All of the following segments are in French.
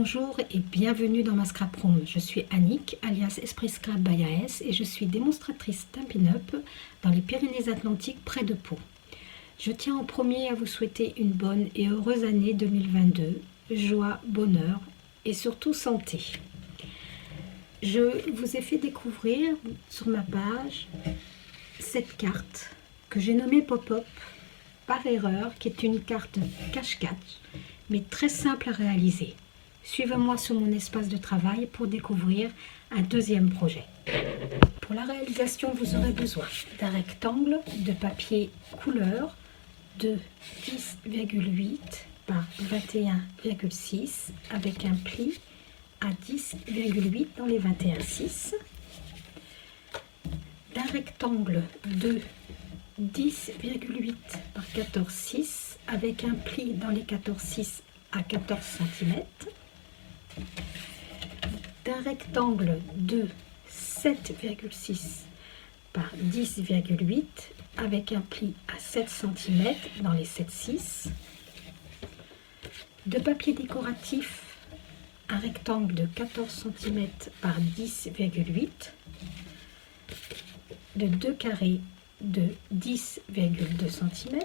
Bonjour et bienvenue dans ma scrap room. Je suis Annick, alias Esprit Scrap by AS, et je suis démonstratrice Stampin' Up dans les Pyrénées-Atlantiques près de Pau. Je tiens en premier à vous souhaiter une bonne et heureuse année 2022, joie, bonheur et surtout santé. Je vous ai fait découvrir sur ma page cette carte que j'ai nommée Pop-Up par erreur, qui est une carte cache-cache, mais très simple à réaliser. Suivez-moi sur mon espace de travail pour découvrir un deuxième projet. Pour la réalisation, vous aurez besoin d'un rectangle de papier couleur de 10,8 par 21,6 avec un pli à 10,8 dans les 21,6, d'un rectangle de 10,8 par 14,6 avec un pli dans les 14,6 à 14 cm, d'un rectangle de 7,6 par 10,8 avec un pli à 7 cm dans les 7,6, de papier décoratif, un rectangle de 14 cm par 10,8, de 2 carrés de 10,2 cm,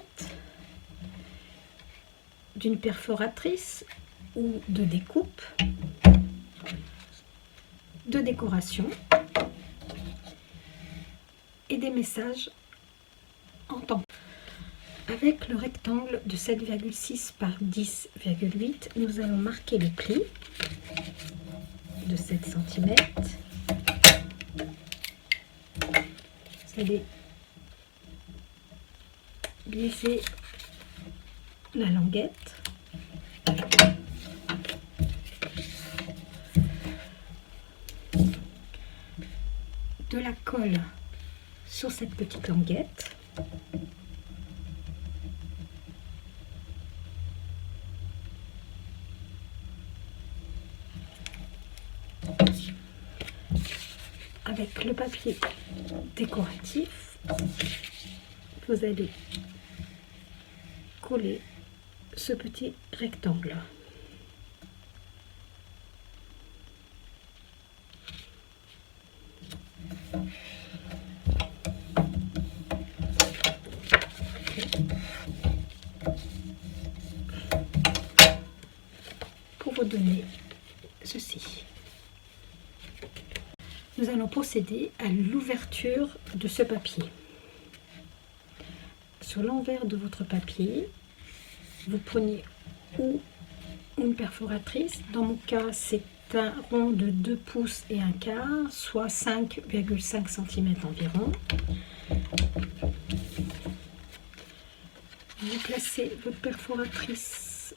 d'une perforatrice ou de découpe, de décoration et des messages en temps. Avec le rectangle de 7,6 par 10,8, nous allons marquer le pli de 7 cm. Vous allez glisser la languette de la colle sur cette petite languette. Avec le papier décoratif, vous allez coller ce petit rectangle. Pour vous donner ceci, nous allons procéder à l'ouverture de ce papier. Sur l'envers de votre papier, vous prenez ou une perforatrice. Dans mon cas, c'est un rond de 2 pouces et un quart, soit 5,5 cm environ. Vous placez votre perforatrice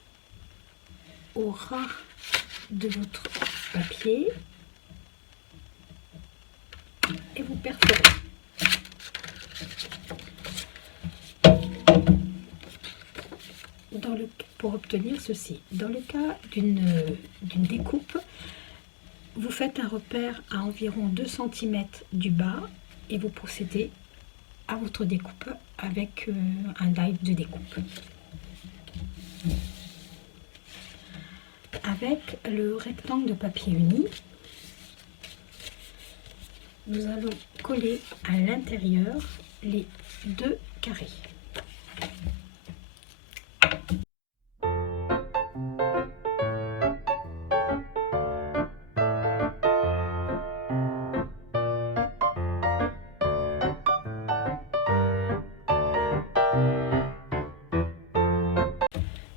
au ras de votre papier et vous perforez. Pour obtenir ceci, dans le cas d'une découpe, vous faites un repère à environ 2 cm du bas et vous procédez à votre découpe avec un die de découpe. Avec le rectangle de papier uni, nous allons coller à l'intérieur les 2 carrés.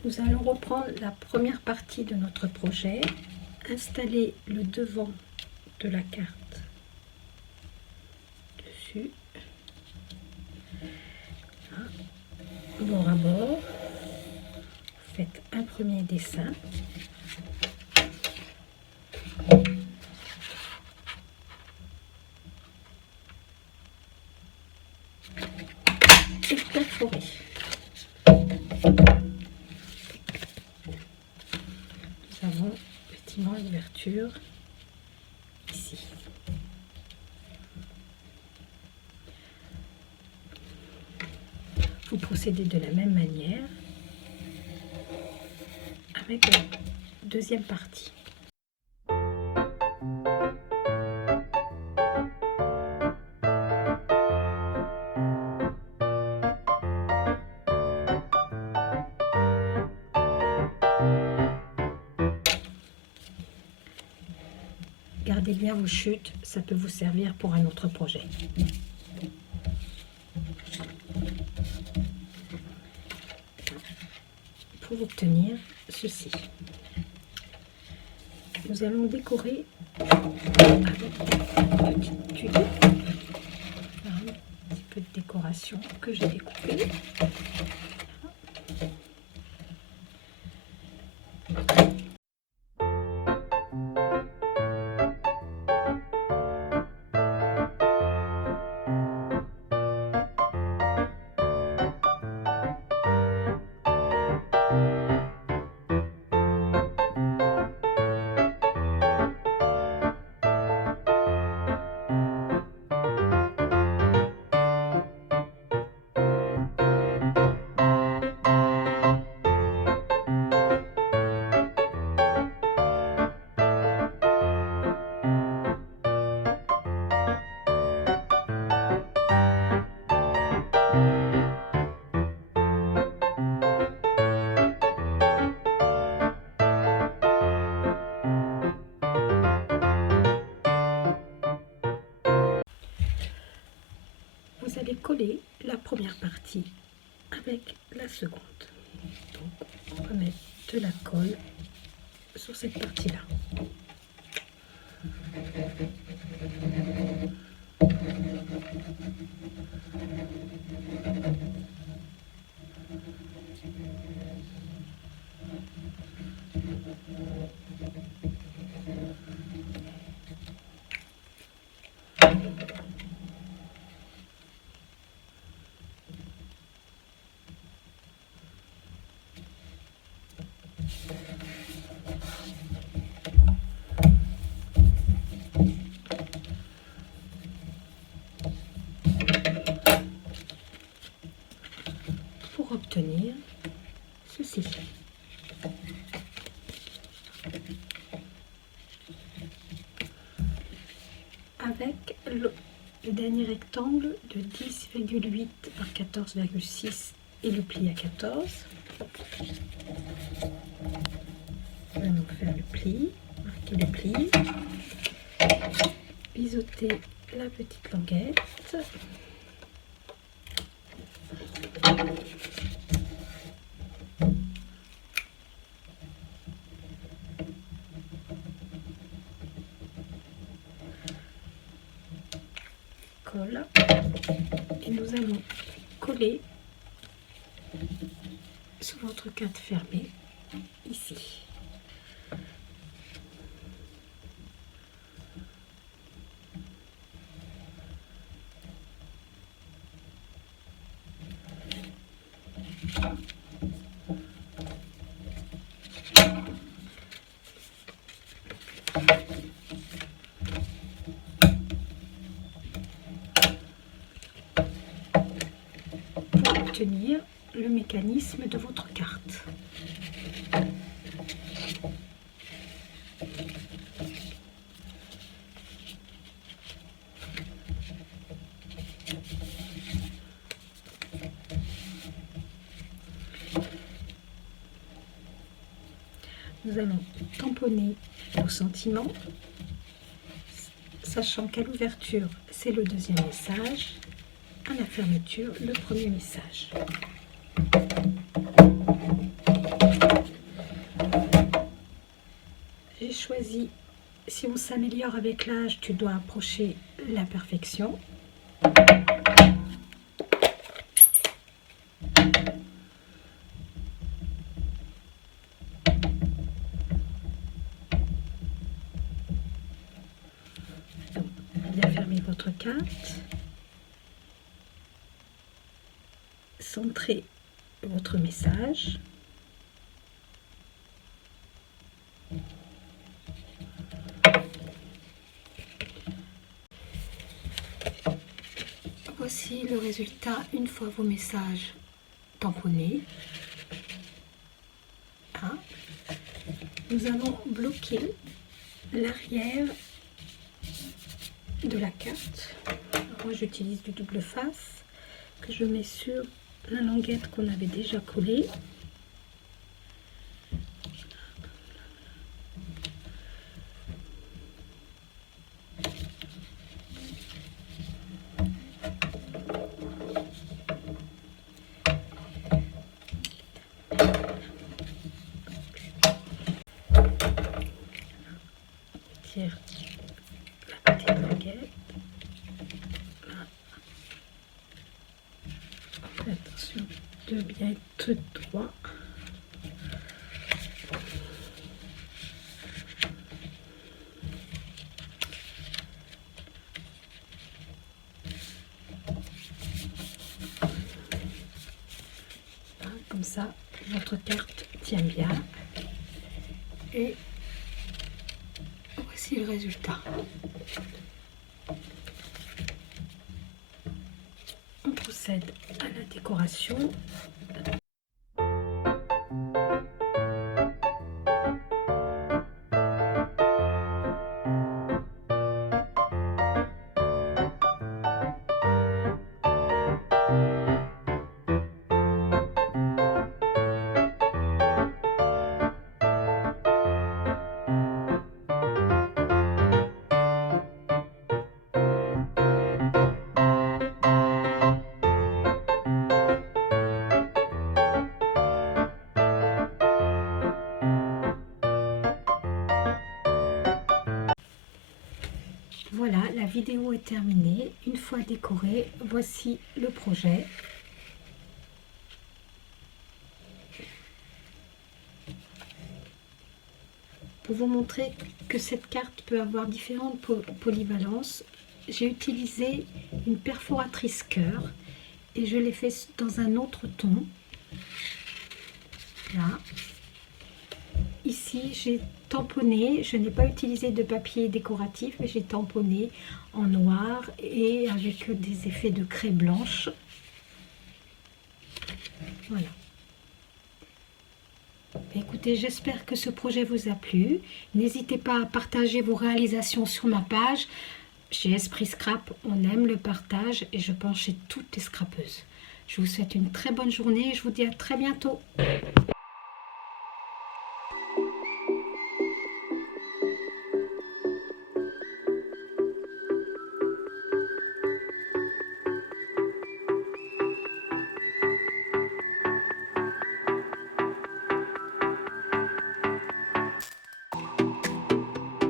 Nous allons reprendre la première partie de notre projet, installer le devant de la carte dessus, bord à bord, faites un premier dessin. Et perforez. Nous avons effectivement l'ouverture ici. Vous procédez de la même manière avec la deuxième partie. Gardez bien vos chutes, ça peut vous servir pour un autre projet. Pour obtenir ceci, nous allons décorer avec un petit tuile, un petit peu de décoration que j'ai découpé. Vous allez coller la première partie avec la seconde. Donc, on va mettre de la colle sur cette partie-là. Pour obtenir ceci. Avec le dernier rectangle de 10,8 par 14,6 et le pli à 14. Nous allons faire le pli, marquer le pli, biseauter la petite languette. Colle et nous allons coller sur votre carte fermée ici. Pour obtenir le mécanisme de votre carte. Nous allons tamponner nos sentiments, sachant qu'à l'ouverture, c'est le deuxième message, à la fermeture, le premier message. J'ai choisi, si on s'améliore avec l'âge, tu dois approcher la perfection. Bien fermer votre carte. Centrez votre message. Voici le résultat une fois vos messages tamponnés. Nous allons bloquer l'arrière de la carte. Moi j'utilise du double face que je mets sur la languette qu'on avait déjà collée. Attention de bien être droit. Comme ça, votre carte tient bien. Et voici le résultat. On procède à la décoration. Voilà, la vidéo est terminée. Une fois décorée, voici le projet. Pour vous montrer que cette carte peut avoir différentes polyvalences, j'ai utilisé une perforatrice cœur et je l'ai fait dans un autre ton. Là. Ici, j'ai tamponné, je n'ai pas utilisé de papier décoratif, mais j'ai tamponné en noir et avec des effets de craie blanche. Voilà. Écoutez, j'espère que ce projet vous a plu. N'hésitez pas à partager vos réalisations sur ma page. Chez Esprit Scrap, on aime le partage et je pense chez toutes les scrapeuses. Je vous souhaite une très bonne journée et je vous dis à très bientôt.